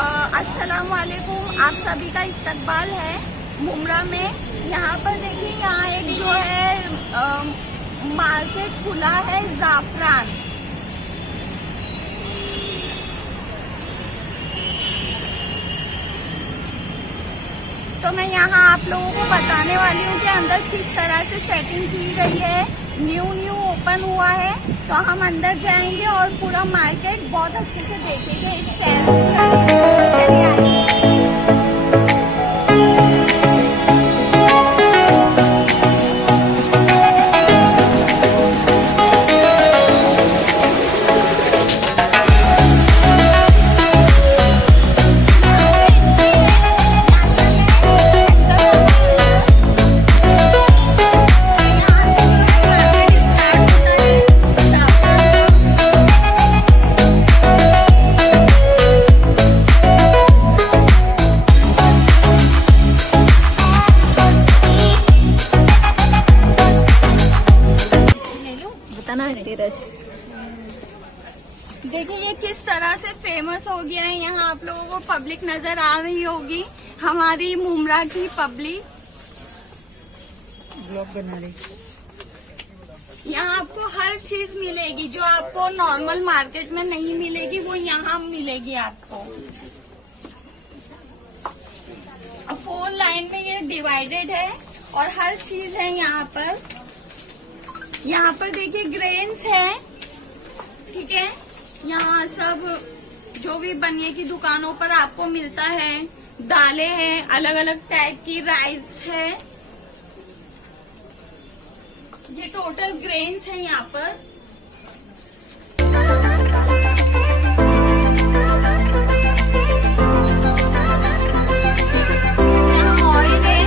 अस्सलाम वालेकुम, आप सभी का इस्तकबाल है मुमरा में। यहाँ पर देखिए, यहाँ एक जो है मार्केट खुला है ज़ाफ़रान। तो मैं यहाँ आप लोगों को बताने वाली हूँ कि अंदर किस तरह से सेटिंग की गई है। न्यू ओपन हुआ है, तो हम अंदर जाएंगे और पूरा मार्केट बहुत अच्छे से देखेंगे, एक सैर करेंगे। चलिए आइए। देखिए ये किस तरह से फेमस हो गया है। यहाँ आप लोगों को पब्लिक नजर आ रही होगी, हमारी मुमरा की पब्लिक ब्लॉग बना रही। यहाँ आपको हर चीज मिलेगी जो आपको नॉर्मल मार्केट में नहीं मिलेगी, वो यहाँ मिलेगी आपको। 4 लाइन में ये डिवाइडेड है और हर चीज है यहाँ पर। यहाँ पर देखिए ग्रेन्स है, ठीक है। यहाँ सब जो भी बनिए की दुकानों पर आपको मिलता है, दालें हैं, अलग अलग टाइप की राइस है। ये टोटल ग्रेन्स है यहाँ पर। यहाँ ऑयल है,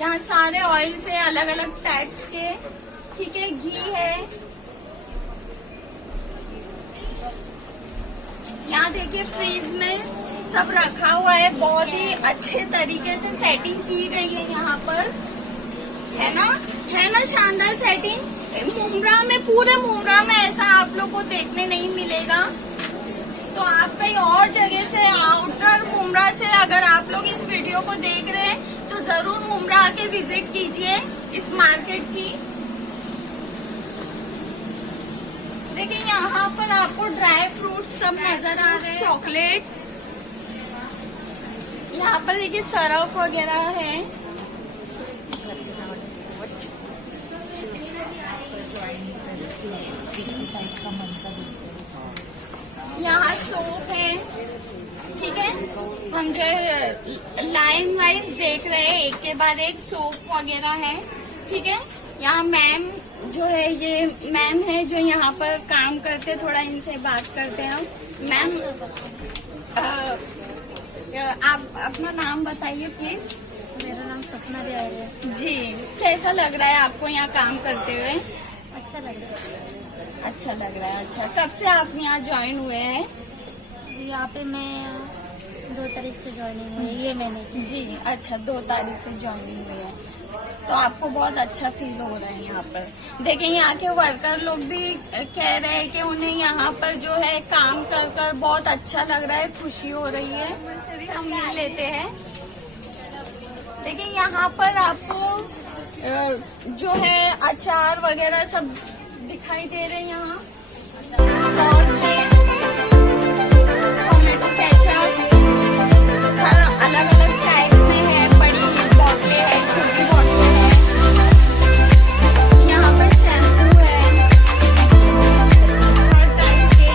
यहाँ सारे ऑयल्स है अलग अलग टाइप्स के, ठीक है। घी है, यहाँ देखिए फ्रीज में सब रखा हुआ है, बहुत ही अच्छे तरीके से सेटिंग की गई है यहाँ पर, है ना शानदार सेटिंग। मुमरा में, पूरे मुमरा में ऐसा आप लोग को देखने नहीं मिलेगा। तो आप कहीं और जगह से, आउटर मुमरा से अगर आप लोग इस वीडियो को देख रहे हैं तो जरूर मुमरा आके विजिट कीजिए इस मार्केट की। देखिए यहाँ पर आपको ड्राई फ्रूट्स सब नजर आ रहे हैं, चॉकलेट्स। यहाँ पर देखिए सरफ वगैरह है। यहाँ सोप है, ठीक है। हम जो लाइन वाइज देख रहे हैं, एक के बाद एक सोप वगैरह है, ठीक है। यहाँ मैम जो है, ये मैम है जो यहाँ पर काम करते, थोड़ा इनसे बात करते हैं हम। मैम आप अपना नाम बताइए प्लीज। मेरा नाम सपना दे है जी। कैसा लग रहा है आपको यहाँ काम करते हुए? अच्छा लग रहा है। अच्छा लग रहा है। अच्छा, कब से आप यहाँ ज्वाइन हुए हैं? यहाँ पे मैं 2 तारीख से ज्वाइनिंग हुई है, ये मैंने जी। अच्छा, 2 तारीख से ज्वाइनिंग हुई है, तो आपको बहुत अच्छा फील हो रहा है यहाँ पर। देखिए यहाँ के वर्कर लोग भी कह रहे हैं कि उन्हें यहाँ पर जो है काम कर कर बहुत अच्छा लग रहा है, खुशी हो रही है। हम मिल लेते हैं। देखिए यहाँ पर आपको जो है अचार वगैरह सब दिखाई दे रहे हैं। यहाँ सॉस है, टोमेटो केचप, हर अलग अलग टाइप में है। बड़ी बोतलें है, छोटी बोतलें है। यहाँ पर शैम्पू है हर टाइप के।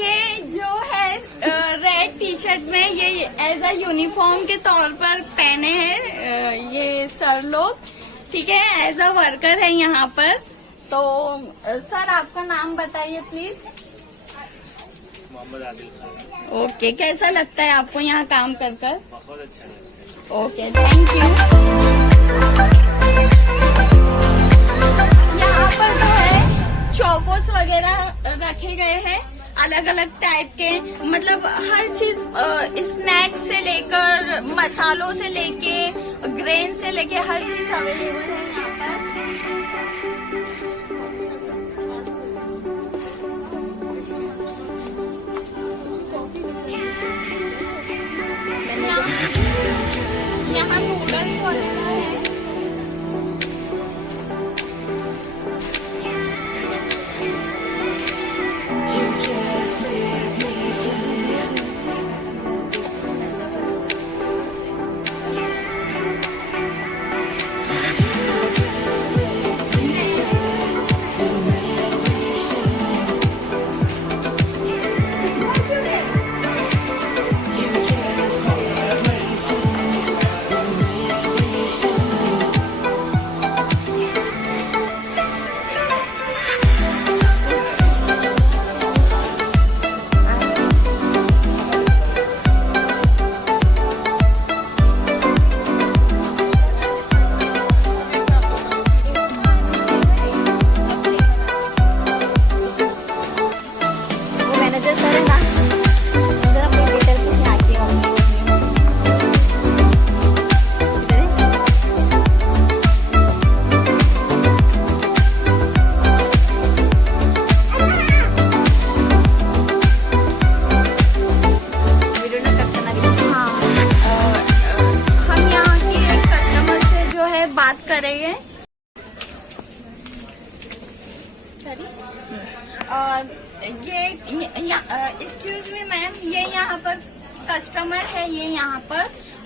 ये जो है रेड टी शर्ट में, ये एज अ यूनिफॉर्म के तौर पर पहने हैं ये सर लोग, ठीक है। एज अ वर्कर है यहाँ पर। तो सर आपका नाम बताइए प्लीज। मोहम्मद आदिल खान। ओके, कैसा लगता है आपको यहाँ काम कर कर? बहुत अच्छा लगता है। Okay, thank you. यहाँ पर जो है चौकोस वगैरह रखे गए हैं, अलग अलग टाइप के, मतलब हर चीज स्नैक्स से लेकर मसालों से लेके ग्रेन से लेके हर चीज अवेलेबल है यहाँ पर। नूडल्स वगैरह है। वो मैनेजर सर है ना, उधर अपनी डिटेल पूछने आती है मम्मी को। इधर है? वीडियो ना कट करना भी। हाँ, हम यहाँ की एक कस्टमर से जो है बात करेंगे। और ये एक्सक्यूज मी मैम, ये यहाँ पर कस्टमर है, ये यहाँ पर,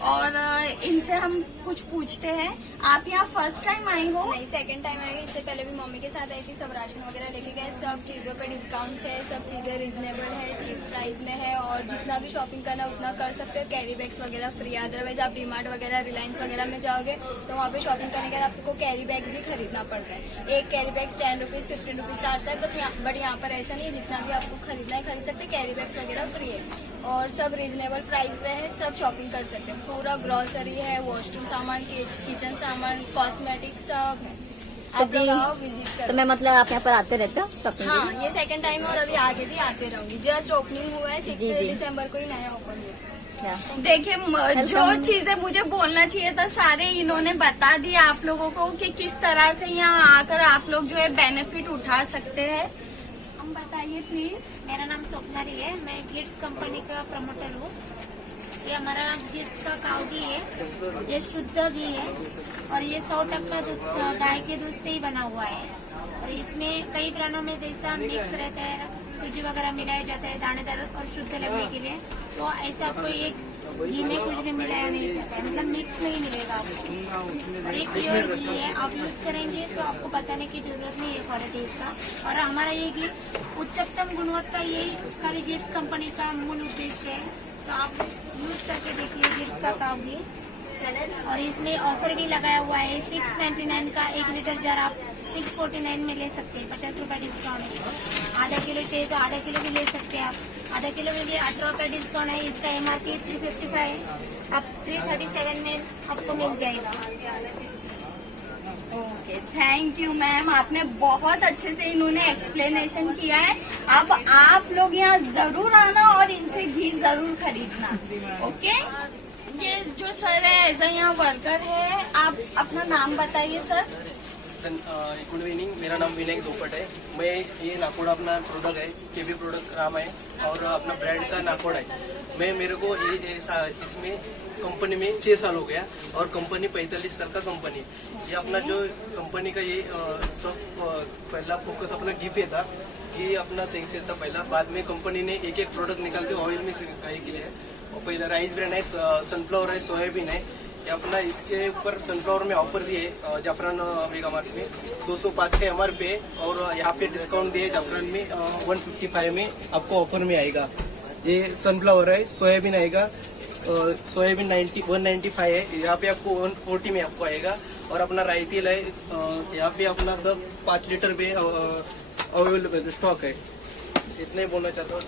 और इनसे हम कुछ पूछते हैं। आप यहाँ फर्स्ट टाइम आई हो? नहीं, सेकंड टाइम आई। इससे पहले भी मम्मी के साथ आई थी। सब राशन वगैरह लेके गए। सब चीजों पे डिस्काउंट्स है, सब चीजें रीजनेबल है, चीप प्राइस में है, और जितना भी शॉपिंग करना उतना कर सकते हो। कैरी बैग्स वगैरह फ्री है। अदरवाइज आप डीमार्ट वगैरह, रिलायंस वगैरह में जाओगे तो वहाँ पे शॉपिंग करने के बाद आपको कैरी बैग्स भी खरीदना पड़ता है। एक कैरी बैग 10 रुपीज 15 रुपीज का आता है, बट यहाँ पर ऐसा नहीं है। जितना भी आपको खरीदना है खरीद सकते। कैरी बैग्स वगैरह फ्री है और सब रीजनेबल प्राइस पे है। सब शॉपिंग कर सकते हैं। पूरा ग्रोसरी है, वॉशरूम सामान, किचन सामान, कॉस्मेटिक्स सब है। आप जी, लोग आओ, विजिट तो करो। मैं मतलब आप यहाँ पर आते रहते हो शॉपिंग? हाँ, ये सेकंड टाइम है और अभी आगे भी आते रहूंगी। जस्ट ओपनिंग हुआ है, 6 जी, जी। दिसंबर को ही नया ओपन हुआ। देखिए, जो चीजें मुझे बोलना चाहिए था सारे इन्होंने बता दिया आप लोगों को कि किस तरह से यहाँ आकर आप लोग जो है बेनिफिट उठा सकते हैं। हम बताइए प्लीज। मेरा नाम स्वप्नाली है। मैं गिट्स कंपनी का प्रमोटर हूँ। ये हमारा गिट्स का काऊ घी है, ये शुद्ध घी है और ये 100% दूध, गाय के दूध से ही बना हुआ है। और इसमें कई ब्रांडों में जैसा मिक्स रहता है, सूजी वगैरह मिलाया जाता है दानेदार और शुद्ध लगने के लिए। तो ऐसा आपको एक घी में कुछ भी मिलाया नहीं जाता है, मतलब मिक्स नहीं मिलेगा आपको। और ये प्योर घी है, आप यूज करेंगे तो आपको बताने की जरूरत नहीं है क्वालिटी इसका। और हमारा ये घी उच्चतम गुणवत्ता, यही खाली गिट्स कंपनी का मूल उद्देश्य है। तो आप यूज करके देखिए गिट्स का काऊ घी। और इसमें ऑफर भी लगाया हुआ है। 699 का 1 लीटर जार आप 649 में ले सकते हैं। 50 रुपये डिस्काउंट है। आधा किलो चाहिए तो आधा किलो भी ले सकते हैं आप। आधा किलो में भी 18 रुपये डिस्काउंट है। इसका MRP 355 है, आप 337 में आपको मिल जाएगा। ओके, थैंक यू मैम, आपने बहुत अच्छे से इन्होंने एक्सप्लेनेशन किया है। अब आप लोग यहाँ जरूर आना और इनसे घी जरूर खरीदना। ओके, ये जो सर है एज यहाँ वर्कर है, आप अपना नाम बताइए सर। गुड इवनिंग, मेरा नाम विनय दोपट है। मैं ये नाकोड़ा अपना प्रोडक्ट है, केबी प्रोडक्ट नाम है और अपना ब्रांड का नाकोड़ा है। मेरे को इसमें कंपनी में 6 साल हो गया और कंपनी 45 साल का कंपनी। ये अपना जो कंपनी का ये सब पहला फोकस अपना घी पे था। घी अपना सही से था पहला, बाद में कंपनी ने एक एक प्रोडक्ट निकाल के ऑयल में सिखाई के लिए है। और पहला राइस ब्रांड है, सनफ्लावर है, सोयाबीन है। ये अपना इसके ऊपर सनफ्लावर में ऑफर दिए जाफरान मेगा मार्ट में 205 का MRP है और यहाँ पे डिस्काउंट दिए जाफरान में 155 में आपको ऑफर में आएगा। ये सनफ्लावर है, सोयाबीन आएगा, सोयाबीन 195 है, यहाँ पे आपको 140 में आपको आएगा। और अपना रायतेल है, यहाँ पे अपना सब 5 लीटर में अवेलेबल स्टॉक है। इतना ही बोलना चाहता हूँ।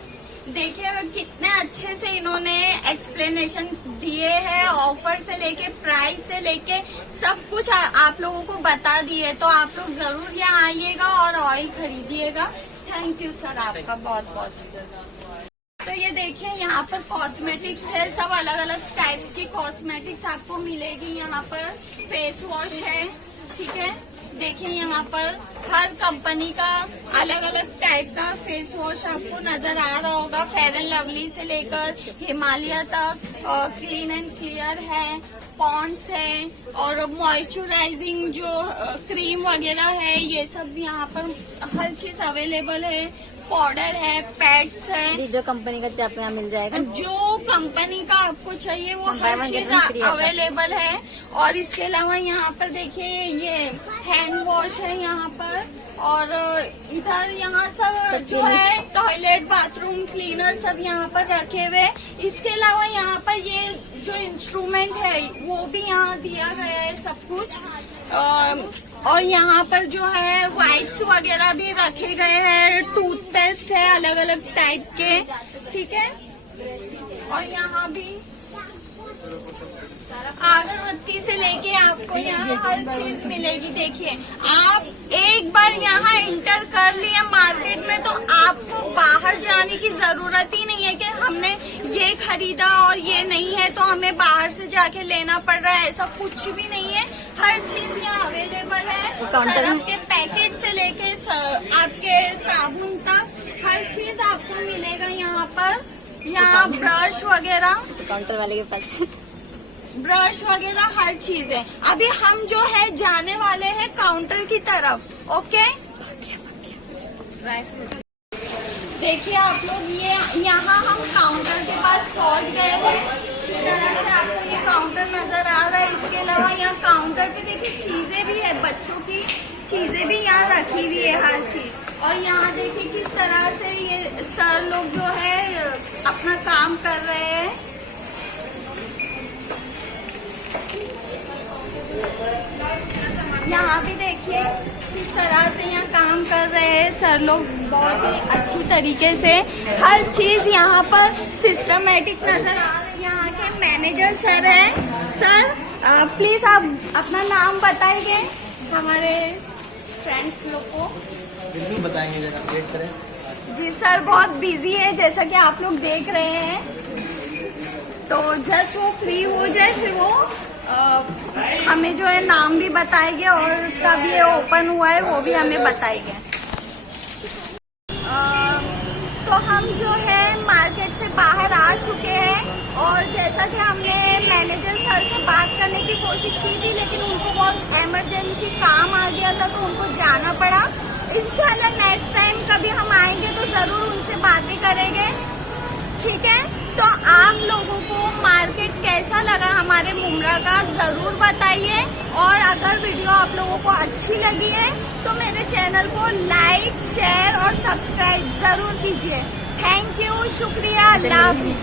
देखिए कितने अच्छे से इन्होंने एक्सप्लेनेशन दिए हैं, ऑफर से लेके प्राइस से लेके सब कुछ आप लोगों को बता दिए। तो आप लोग जरूर यहाँ आइएगा और ऑयल खरीदिएगा। थैंक यू सर, आपका बहुत बहुत। तो ये देखिए यहाँ पर कॉस्मेटिक्स है, सब अलग अलग टाइप्स की कॉस्मेटिक्स आपको मिलेगी। यहाँ पर फेस वॉश है, ठीक है। देखिए यहाँ पर हर कंपनी का अलग अलग टाइप का फेस वॉश आपको नजर आ रहा होगा। फेयर एंड लवली से लेकर हिमालय तक क्लीन एंड क्लियर है। पॉन्ड्स है और मॉइस्चराइजिंग जो क्रीम वगैरह है, ये सब यहाँ पर हर चीज अवेलेबल है। पाउडर है, पैड्स है, जो कंपनी का चाहिए आपको यहाँ मिल जाएगा। जो कंपनी का आपको चाहिए वो buy हर one चीज get one free आता है। अवेलेबल है। और इसके अलावा यहाँ पर देखिए ये हैंड वॉश है यहाँ पर, और इधर यहाँ सब जो है टॉयलेट बाथरूम क्लीनर सब यहाँ पर रखे हुए। इसके अलावा यहाँ पर ये जो इंस्ट्रूमेंट है वो भी यहाँ दिया गया है सब कुछ। और यहाँ पर जो है वाइप्स वगैरह भी रखे गए हैं, टूथपेस्ट है अलग अलग टाइप के, ठीक है। और यहाँ भी अगरबत्ती से लेके आपको यहाँ हर चीज मिलेगी। देखिए आप एक बार यहाँ इंटर कर लिए मार्केट में तो आपको बाहर जाने की जरूरत ही नहीं है कि हमने ये खरीदा और ये नहीं है तो हमें बाहर से जाके लेना पड़ रहा है, ऐसा कुछ भी नहीं है। हर चीज यहाँ अवेलेबल है, सर्फ के पैकेट से लेके आपके साबुन तक हर चीज आपको मिलेगा यहाँ पर। यहाँ ब्रश वगैरह, काउंटर वाले के पास ब्रश वगैरह हर चीज है। अभी हम जो है जाने वाले हैं काउंटर की तरफ, ओके। देखिए आप लोग, ये यहाँ हम काउंटर के पास पहुँच गए हैं। इस तरह से आपको ये काउंटर नजर आ रहा है। इसके अलावा यहाँ काउंटर पे देखिए चीजें भी है, बच्चों की चीजें भी यहाँ रखी हुई है हर चीज। और यहाँ देखिए किस तरह से ये सर लोग जो है अपना काम कर रहे हैं। यहाँ भी देखिए किस तरह से यहाँ काम कर रहे हैं सर लोग, बहुत ही अच्छी तरीके से हर चीज यहाँ पर सिस्टमेटिक नजर आ रही है। यहाँ के मैनेजर सर हैं। सर प्लीज आप अपना नाम बताइए हमारे फ्रेंड्स लोग को। बिल्कुल बताएंगे, जरा वेट करें। जी सर बहुत बिजी है जैसा कि आप लोग देख रहे हैं, तो जस्ट वो फ्री हो जाए फिर वो हमें जो है नाम भी बताएंगे और कब ये ओपन हुआ है वो भी हमें बताएंगे। तो हम जो है मार्केट से बाहर आ चुके हैं और जैसा कि हमने मैनेजर सर से बात करने की कोशिश की थी, लेकिन उनको बहुत इमरजेंसी काम आ गया था तो उनको जाना पड़ा। इंशाल्लाह नेक्स्ट टाइम कभी हम आएंगे तो जरूर उनसे बातें करेंगे, ठीक है। तो आप लोगों को मार्केट कैसा लगा हमारे मुमरा का जरूर बताइए, और अगर वीडियो आप लोगों को अच्छी लगी है तो मेरे चैनल को लाइक शेयर और सब्सक्राइब जरूर कीजिए। थैंक यू, शुक्रिया, अल्लाह हाफिज।